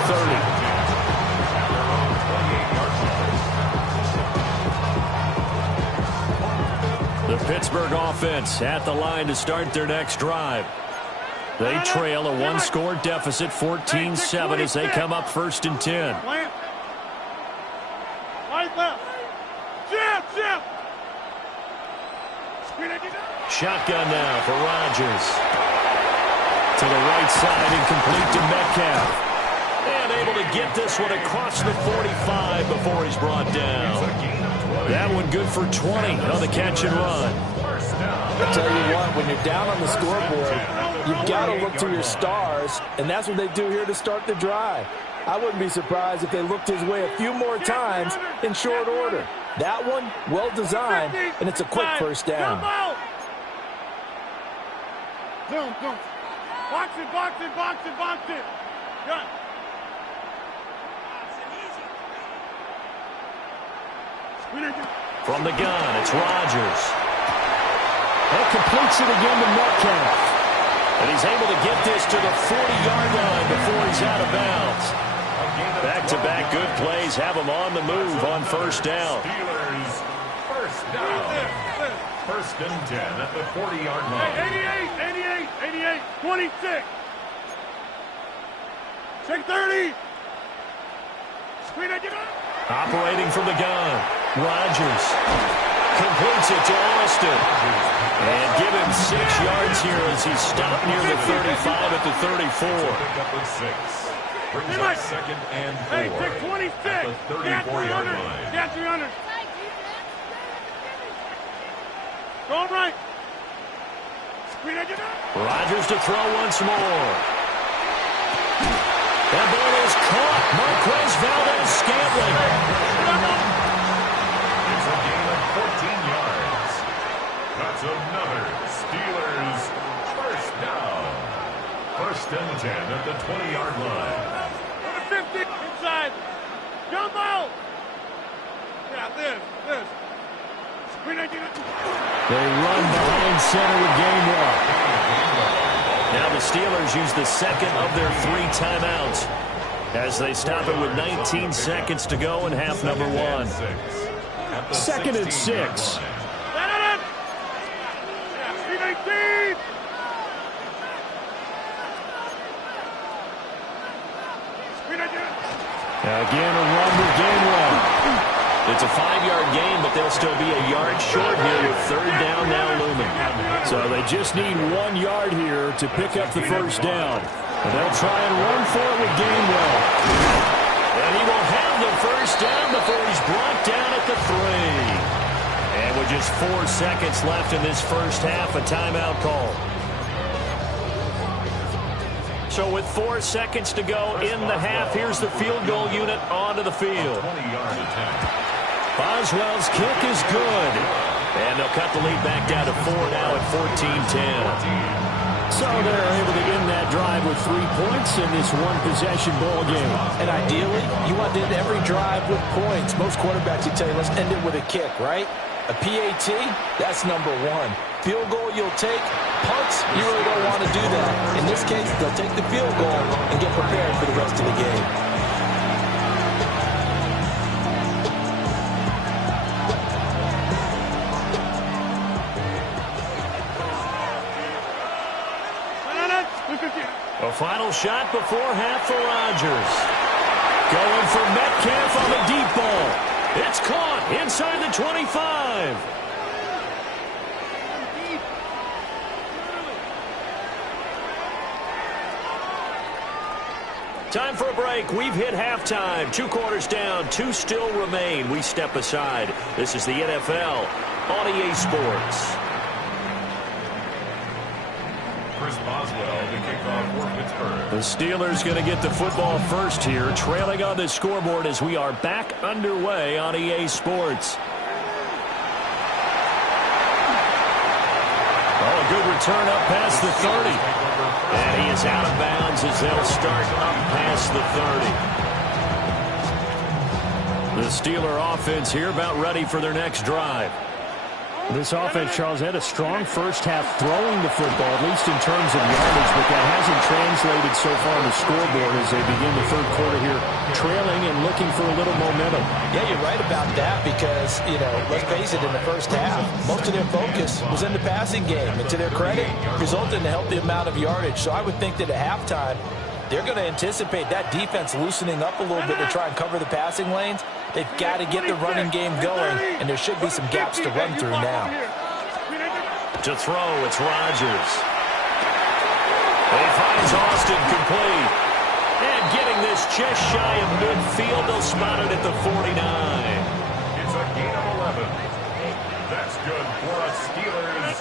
30. The Pittsburgh offense at the line to start their next drive. They trail a one-score deficit, 14-7, as they come up 1st and 10. Shotgun now for Rodgers. To the right side and complete to Metcalf. And able to get this one across the 45 before he's brought down. That one good for 20 on the catch and run. I tell you what, when you're down on the scoreboard, you've got to look to your stars, and that's what they do here to start the drive. I wouldn't be surprised if they looked his way a few more times in short order. That one, well designed, and it's a quick first down. Boom, boom. Box it, box it, box it, box it. Gun. From the gun, it's Rodgers. That completes it again to Metcalf. And he's able to get this to the 40-yard line before he's out of bounds. Back-to-back good plays have him on the move on first down. Steelers first down. 1st and 10 at the 40-yard line. 88, 26. Check 30. Screen it, Operating from the gun, Rodgers completes it to Austin. And give him 6 yards here as he's stopped near the 35 at the 34. Pick up with 6. Brings up 2nd and 4. Hey, take 26. At the 34-yard line. Get 300. Going right. Rodgers to throw once more. That ball is caught. Marquez Valdes-Scantling. It's a gain of 14 yards. That's another Steelers first down. 1st and 10 at the 20-yard line. 50 inside. Jump out. Yeah, this. They run behind center with Gainwell. Now the Steelers use the 2nd of their 3 timeouts as they stop it with 19 seconds to go in half number 1. 2nd and 6. Again, a run with Gainwell. It's a 5-yard gain, but they'll still be a yard short here with 3rd down now looming. So they just need 1 yard here to pick up the first down. And they'll try and run for it with Gainwell. And he will have the first down before he's brought down at the 3. And with just 4 seconds left in this first half, a timeout call. So with 4 seconds to go in the half, here's the field goal unit onto the field. 20-yard attempt. Boswell's kick is good. And they'll cut the lead back down to 4 now at 14-10. So they're able to end that drive with 3 points in this one-possession ball game. And ideally, you want to end every drive with points. Most quarterbacks would tell you, let's end it with a kick, right? A PAT, that's number 1. Field goal you'll take. Punts, you really don't want to do that. In this case, they'll take the field goal and get prepared for the rest of the game. A final shot before half for Rodgers. Going for Metcalf on the deep ball. It's caught inside the 25. Time for a break. We've hit halftime. 2 quarters down. 2 still remain. We step aside. This is the NFL on EA Sports. Chris Boswell to kick off for Pittsburgh. The Steelers going to get the football first here, trailing on the scoreboard as we are back underway on EA Sports. Oh, good return up past the 30. And he is out of bounds as they'll start up past the 30. The Steeler offense here about ready for their next drive. This offense, Charles, had a strong first half throwing the football, at least in terms of yardage, but that hasn't translated so far on the scoreboard as they begin the third quarter here, trailing and looking for a little momentum. Yeah, you're right about that because, let's face it, in the first half, most of their focus was in the passing game. And to their credit, resulted in a healthy amount of yardage. So I would think that at halftime, they're going to anticipate that defense loosening up a little bit to try and cover the passing lanes. They've got to get the running game going, and there should be some gaps to run through now. To throw, it's Rodgers. He finds Austin complete. And getting this just shy of midfield, they'll spot it at the 49. It's a gain of 11. That's good for a Steelers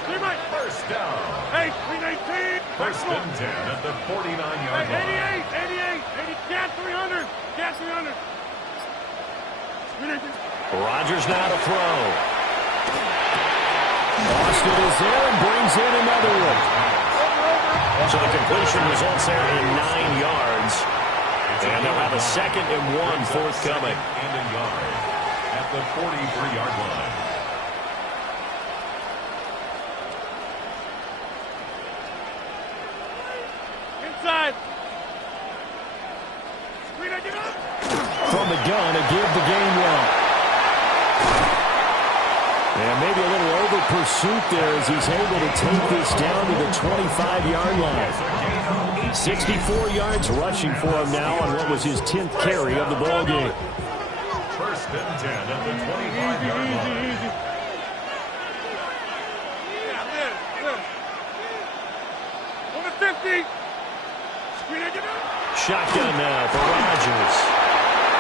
first down. Hey, 319. First and 10 at the 49-yard line. 88, cat 300, cat 300. Rodgers now to throw. Austin is there and brings in another one. So the completion results there in 9 yards. And they'll have a 2nd and 1 forthcoming. And a yard at the 43-yard line. Inside. From the gun to give the game one. And maybe a little over pursuit there as he's able to take this down to the 25-yard line. 64 yards rushing for him now on what was his 10th carry of the ball game. First and 10 at the 25-yard line. Over 50. Shotgun now for Rodgers.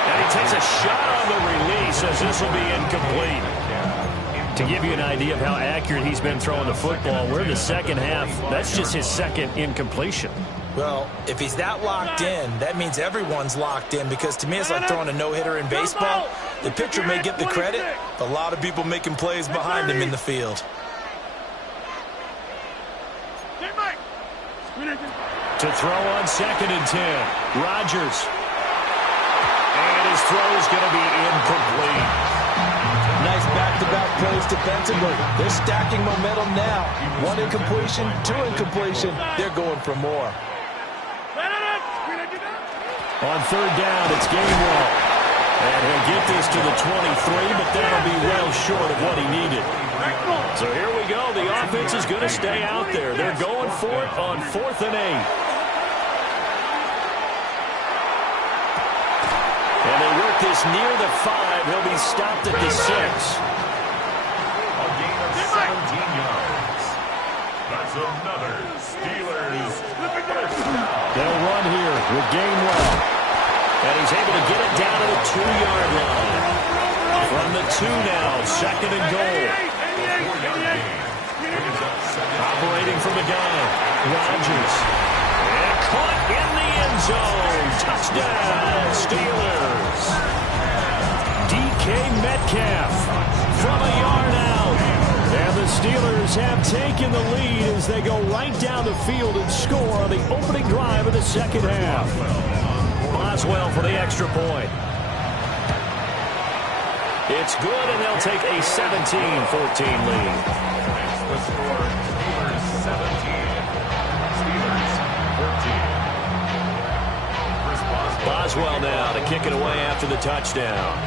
And he takes a shot on the release as this will be incomplete. To give you an idea of how accurate he's been throwing the football, we're in the second half. That's just his 2nd incompletion. Well, if he's that locked in, that means everyone's locked in because to me it's like throwing a no-hitter in baseball. The pitcher may get the credit, but a lot of people making plays behind him in the field. To throw on 2nd and 10, Rodgers. And his throw is going to be incomplete. Nice back-to-back plays defensively. They're stacking momentum now. 1 incompletion, 2 incompletion. They're going for more. On 3rd down, it's Gainwell. And he'll get this to the 23, but that'll be well short of what he needed. So here we go. The offense is going to stay out there. They're going for it on 4th and 8. And they work this near the 5. He'll be stopped at the 6. A gain of 17 yards. That's another Steelers first down. They'll run here with Gainwell. And he's able to get it down to the 2-yard line. From the 2 now, 2nd and goal. Operating from the gun, Rodgers. And caught in the end zone. Touchdown, Steelers. DK Metcalf from a yard out. And the Steelers have taken the lead as they go right down the field and score on the opening drive of the second half. Boswell for the extra point. It's good, and they'll take a 17-14 lead. The score, Steelers 17, Steelers 14. Boswell now to kick it away after the touchdown.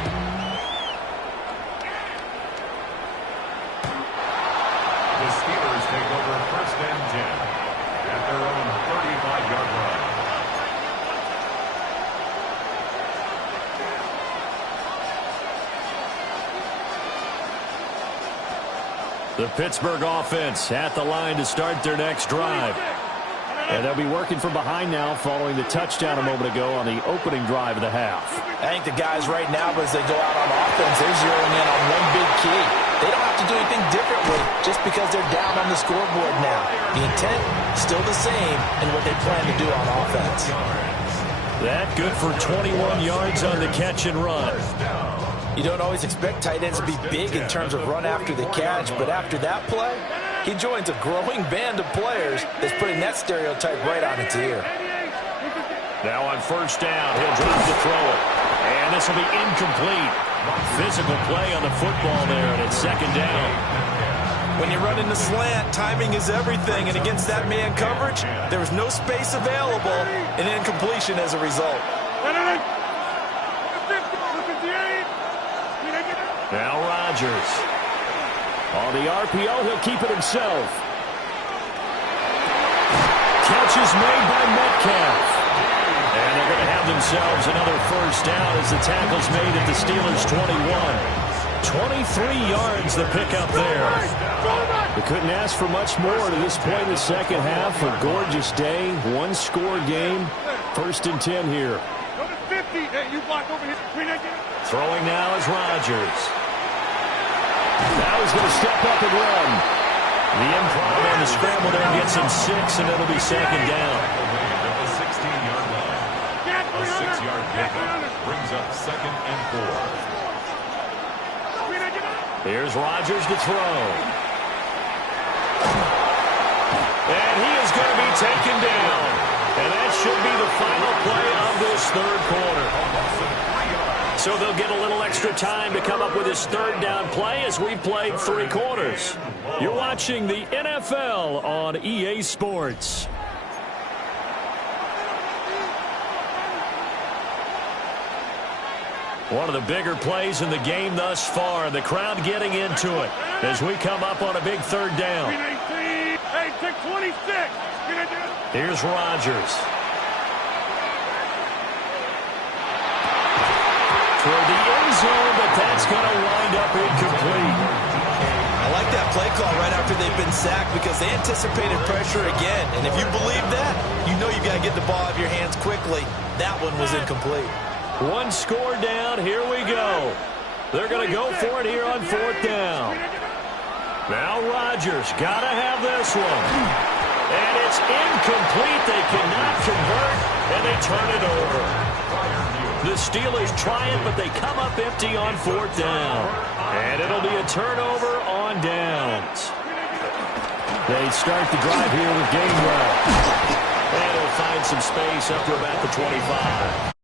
The Steelers take over 1st and 10 at their own 35-yard line. The Pittsburgh offense at the line to start their next drive. And they'll be working from behind now following the touchdown a moment ago on the opening drive of the half. I think the guys right now, as they go out on offense, they're zeroing in on one big key. They don't have to do anything differently just because they're down on the scoreboard now. The intent still the same in what they plan to do on offense. That good for 21 yards on the catch and run. You don't always expect tight ends to be big in terms of run after the catch, but after that play, He joins a growing band of players that's putting that stereotype right on its ear. Now on first down, he'll drop to throw it. And this will be incomplete. Physical play on the football there, and it's second down. When you run in the slant, timing is everything, and against that man coverage, there was no space available, and incompletion as a result. Now Rodgers. On the RPO, he'll keep it himself. Catch is made by Metcalf. And they're going to have themselves another first down as the tackle's made at the Steelers' 21. 23 yards the pickup there. They couldn't ask for much more to this point in the second half. A gorgeous day, one-score game. First and 10 here. Throwing now is Rodgers. Now he's going to step up and run. The improv on the scramble there gets him 6, and it'll be second down. At the 16-yard line. A 6-yard pickup brings up second and 4. Here's Rodgers to throw. And he is going to be taken down. And that should be the final play of this third quarter. So they'll get a little extra time to come up with his third down play as we played 3 quarters. You're watching the NFL on EA Sports. One of the bigger plays in the game thus far. The crowd getting into it as we come up on a big third down. Hey, take 26. Here's Rodgers. Toward the end zone, but that's going to wind up incomplete. I like that play call right after they've been sacked because they anticipated pressure again. And if you believe that, you know you've got to get the ball out of your hands quickly. That one was incomplete. One score down. Here we go. They're going to go for it here on fourth down. Now Rodgers got to have this one. And it's incomplete. They cannot convert, and they turn it over. The Steelers try it, but they come up empty on fourth down. And it'll be a turnover on downs. They start the drive here with Gainwell. And he'll find some space up to about the 25.